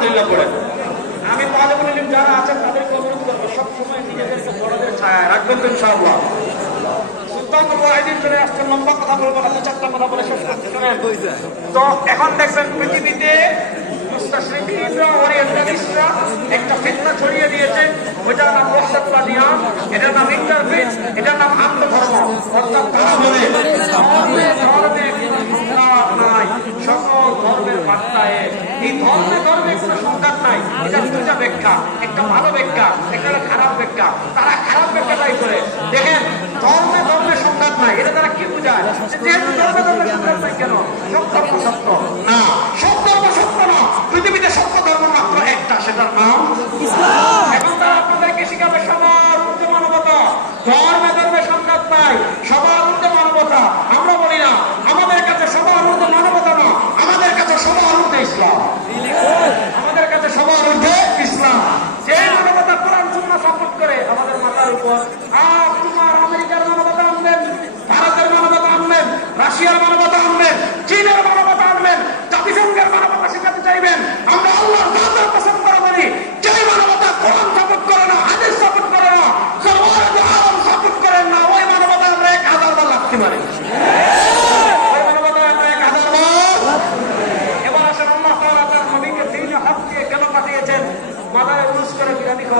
আলহামদুলিল্লাহ পড়ে আমি তালেবুল ইলম যারা আছেন তাদেরকে অনুরোধ করব। সবসময় নিজেদেরকে বড়দের ছায়া রাখবেন তো ইনশাআল্লাহ। সুলতান ওয়াহিদিন চলে আসছেন লম্বা কথা বলব না দু চারটা কথা বলে শেষ করতে শোনেন তো এখন দেখবেন পৃথিবীতে একটা ফিতনা ছড়িয়ে দিয়েছে। ওইটার নাম দিয়ান এটার নাম এটার নাম আত্মধর্ম অর্থাৎ তারা বলে ধর্মে ধর্মে সংঘাত নাই সকল ধর্মের বার্তা এক। এই ধর্মে নাই। এটা দুটা ব্যাখ্যা, একটা ভালো ব্যাখ্যা, একটা খারাপ ব্যাখ্যা। তারা খারাপ ব্যাখ্যাটাই করে। দেখেন, ধর্মে ধর্মে সংঘাত নাই, এটা তারা কি বোঝায়? যেহেতু ধর্মে ধর্মে সংঘাত নাই কেন? সব সত্য না সব ধর্ম সত্য না পৃথিবীতে সত্য ধর্ম মাত্র একটা সেটার নাম এখন তারা আপনাদেরকে শিখাবে সবার ঊর্ধ্বে মানবতা ধর্মে ধর্মে সংঘাত নাই সবার ঊর্ধ্বে মানবতা আমরা বলি না আমাদের কাছে সবার ঊর্ধ্বে মানবতা না আমাদের কাছে সবার ঊর্ধ্বে ইসলাম আমাদের কাছে সবার ঊর্ধ্বে ইসলাম যে মানবতা কোরআন সুন্নাহ সাপোর্ট করে আমাদের মাথার উপর আর তোমার আমেরিকার মানবতা আনবেন ভারতের মানবতা আনবেন রাশিয়ার মানবতা আনবেন চীনের মানবতা আনবেন জাতিসংঘের মানবতা শেখাতে চাইবেন আমরা আল্লাহর দাদার পছন্দ করা বলি যে মানবতা কোরআন সাপোর্ট করে না হাদিস সাপোর্ট করে না সর্বরাজ আলম সাপোর্ট করেন না ওই মানবতা আমরা এক হাজার বার লাগতে পারি ওই মানবতা আমরা এক হাজার বার এবার আসেন আল্লাহ তাআলা তার নবীকে দিনে হক দিয়ে কেন পাঠিয়েছেন মাথায় উরুস করে বিরিয়ানি খাওয়ার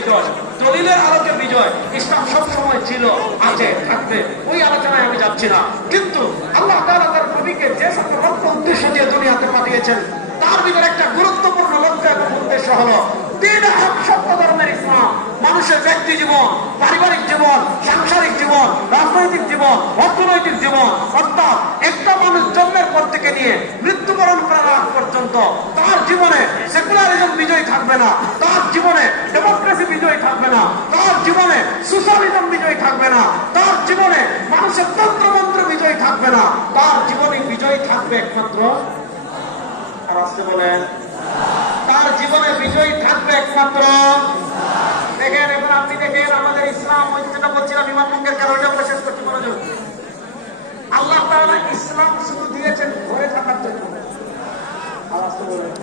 বিজয়। দলিলের আলোকে বিজয়। ইসলাম সব সময় ছিল, আছে, থাকবে। ওই আলোচনায় আমি যাচ্ছি না। কিন্তু আল্লাহ তার নবীকে যে সকল লক্ষ্য উদ্দেশ্য দিয়ে দুনিয়াতে পাঠিয়েছেন, তার ভিতরে একটা গুরুত্বপূর্ণ লক্ষ্য এবং উদ্দেশ্য হলো তিন হক সত্য ধর্মের ইসলাম। মানুষের ব্যক্তি জীবন, পারিবারিক জীবন, সাংসারিক জীবন, রাজনৈতিক জীবন, অর্থনৈতিক জীবন। অর্থাৎ একটা মানুষ জন্মের পর থেকে নিয়ে মৃত্যুবরণ করার আগ পর্যন্ত তার জীবনে সেকুলারিজম বিজয় থাকবে না। তার জীবনে ডেমোক্রেসি বিজয় থাকবে না। তার জীবনে সোশ্যালিজম বিজয় থাকবে না। তার জীবনে মানুষের তন্ত্রমন্ত্র বিজয় থাকবে না। তার জীবনে বিজয় থাকবে একমাত্র আর আসতে বলেন। তার জীবনে বিজয়ী থাকবে একমাত্র। দেখেন এখন আপনি দেখেন, আমাদের ইসলাম ওই যেটা বলছিলাম ইমাম মুখের কারণে আমরা শেষ করছি, মনোযোগ। আল্লাহ তাআলা ইসলাম শুধু দিয়েছেন ঘরে থাকার জন্য। আর আসতে বলেন।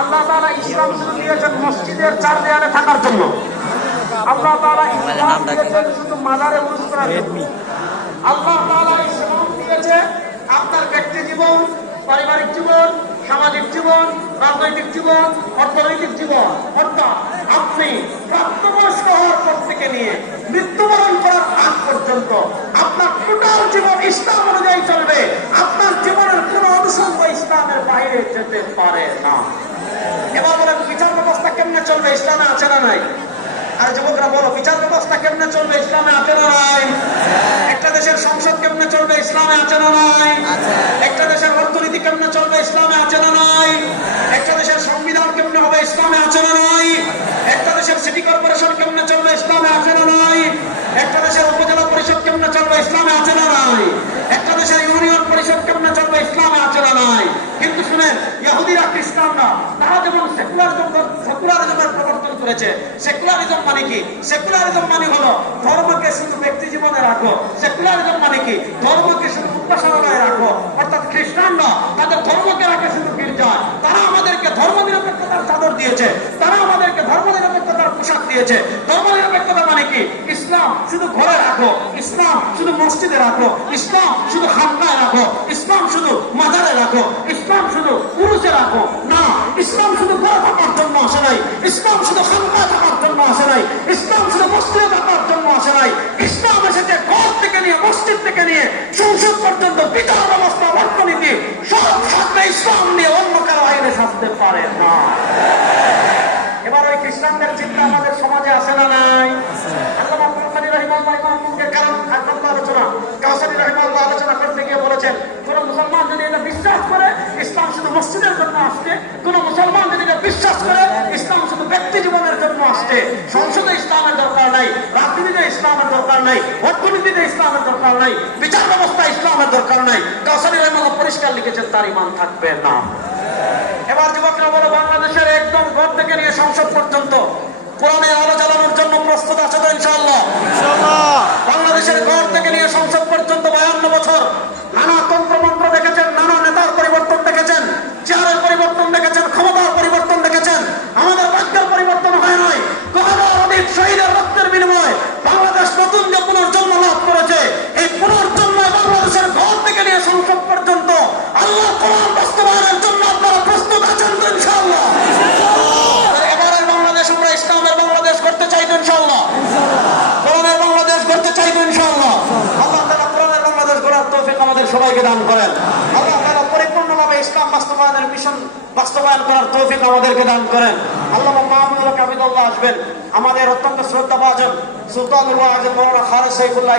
আল্লাহ তাআলা ইসলাম শুধু দিয়েছেন মসজিদের চার দেয়ালে থাকার জন্য। আল্লাহ তাআলা ইসলাম দিয়েছেন শুধু মাজারে উরুস করার জন্য। আল্লাহ তাআলা ইসলাম দিয়েছে আপনার ব্যক্তি জীবন পারিবারিক জীবন সামাজিক জীবন রাজনৈতিক জীবন অর্থনৈতিক জীবন। অর্থাৎ আপনি প্রাপ্তবয়স্ক হওয়ার পর থেকে নিয়ে মৃত্যুবরণ করার আগ পর্যন্ত আপনার টোটাল জীবন ইসলাম অনুযায়ী চলবে। আপনার জীবনের কোন অনুসঙ্গ ইসলামের বাইরে যেতে পারে না। এবার বলেন বিচার ব্যবস্থা কেমনে চলবে? ইসলামে আছে না নাই? আর যুবকরা বলো, বিচার ব্যবস্থা কেমনে চলবে? ইসলামে আছে না নাই? একটা দেশের সংসদ কেমনে চলবে? ইসলামে আছে না নাই? একটা দেশের অর্থনীতি কেমনে চলবে? ইসলামে আছে না নাই? একটা দেশের সংবিধান কেমনে হবে? ইসলামে আছে না নাই? একটা দেশের সিটি কর্পোরেশন কেমনে চলবে? ইসলামে আছে না নাই? একটা দেশের উপজেলা পরিষদ কেমনে চলবে? ইসলামে আছে না নাই? একটা দেশের ইউনিয়ন পরিষদ কেমনে চলবে ইসলামে আছে না নাই কিন্তু শুনেন ইহুদিরা খ্রিস্টানরা তারা যেমন সেকুলারিজম সেকুলারিজমের করেছে সেকুলারিজম মানে কি? সেকুলারিজম মানে হলো ধর্মকে শুধু ব্যক্তি জীবনে রাখো। সেকুলারিজম মানে কি? ধর্মকে শুধু উপাসনালয়ে রাখো অর্থাৎ খ্রিস্টানরা তাদের ধর্মকে রাখে শুধু গির্জায় তারা আমাদেরকে ধর্ম নিরপেক্ষতার দিয়েছে। তারা আমাদেরকে ধর্ম নিরপেক্ষতার পোশাক দিয়েছে। ধর্ম নিরপেক্ষতা মানে কি? ইসলাম শুধু ঘরে রাখো। ইসলাম শুধু মসজিদে রাখো। ইসলাম শুধু খানকায় রাখো। ইসলাম শুধু মাজারে রাখো। ইসলাম শুধু পুরুষে রাখো। না, ইসলাম শুধু ঘরে থাকার জন্য আসে নাই। ইসলাম শুধু খানকায় থাকার জন্য আসে নাই। ইসলাম শুধু মসজিদে থাকার জন্য আসে নাই। ইসলাম এসেছে ঘর থেকে নিয়ে, মসজিদ থেকে নিয়ে, সংসদ পর্যন্ত বিচার ব্যবস্থা, অর্থনীতি, সব সাথে ইসলাম নিয়ে অন্য কারও আইনে সাজতে পারে না। খ্রিস্টানদের চিন্তা আমাদের সমাজে আসে না নাই? শুধু ইসলামের দরকার নাই, রাজনীতিতে ইসলামের দরকার নাই অর্থনীতিতে ইসলামের দরকার নাই, বিচার ব্যবস্থা ইসলামের দরকার নাই। কাউসারি রহমাল্লাহ পরিষ্কার লিখেছেন, তার ইমান থাকবে না। এবার যুবকরা বলো বাংলাদেশের একদম ঘর থেকে নিয়ে সংসদ পর্যন্ত কোরআনের আলো জ্বালানোর জন্য প্রস্তুত আছে তো ইনশাল্লাহ বাংলাদেশের ঘর থেকে নিয়ে সংসদ পর্যন্ত বায়ান্ন বছর সবাইকে দান করেন। আল্লাহ পরিপূর্ণভাবে ইসলাম বাস্তবায়নের মিশন বাস্তবায়ন করার তৌফিক আমাদেরকে দান করেন। আল্লাহ মাহমুদুল হাবিদুল্লাহ আসবেন। আমাদের অত্যন্ত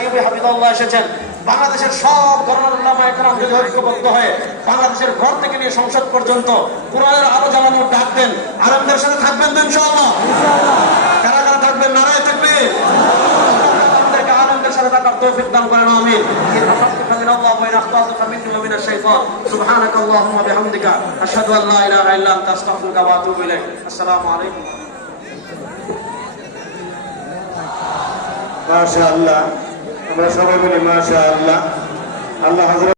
ইউবি হাবিদুল্লাহ এসেছেন। বাংলাদেশের সব গণনার উল্লামা বাংলাদেশের ঘর থেকে নিয়ে সংসদ পর্যন্ত সাথে থাকবেন থাকবেন? নারায় থাকবেন আমাদেরকে আনন্দের সাথে থাকার তৌফিক দান করেন আমিন ইন হাফাজতুকা মিন আল্লাহ ওয়া ইন আখতাতুকা মিন্নি ওয়া মিনাশ শাইতান সুবহানাকা আল্লাহুম্মা বিহামদিকা আশহাদু আন লা ইলাহা ইল্লা আনতা আস্তাগফিরুকা ওয়া আতুবু ইলাইক আসসালামু আলাইকুম মাশা আল্লাহ আমরা সবাই বলি মাশা আল্লাহ হাজরত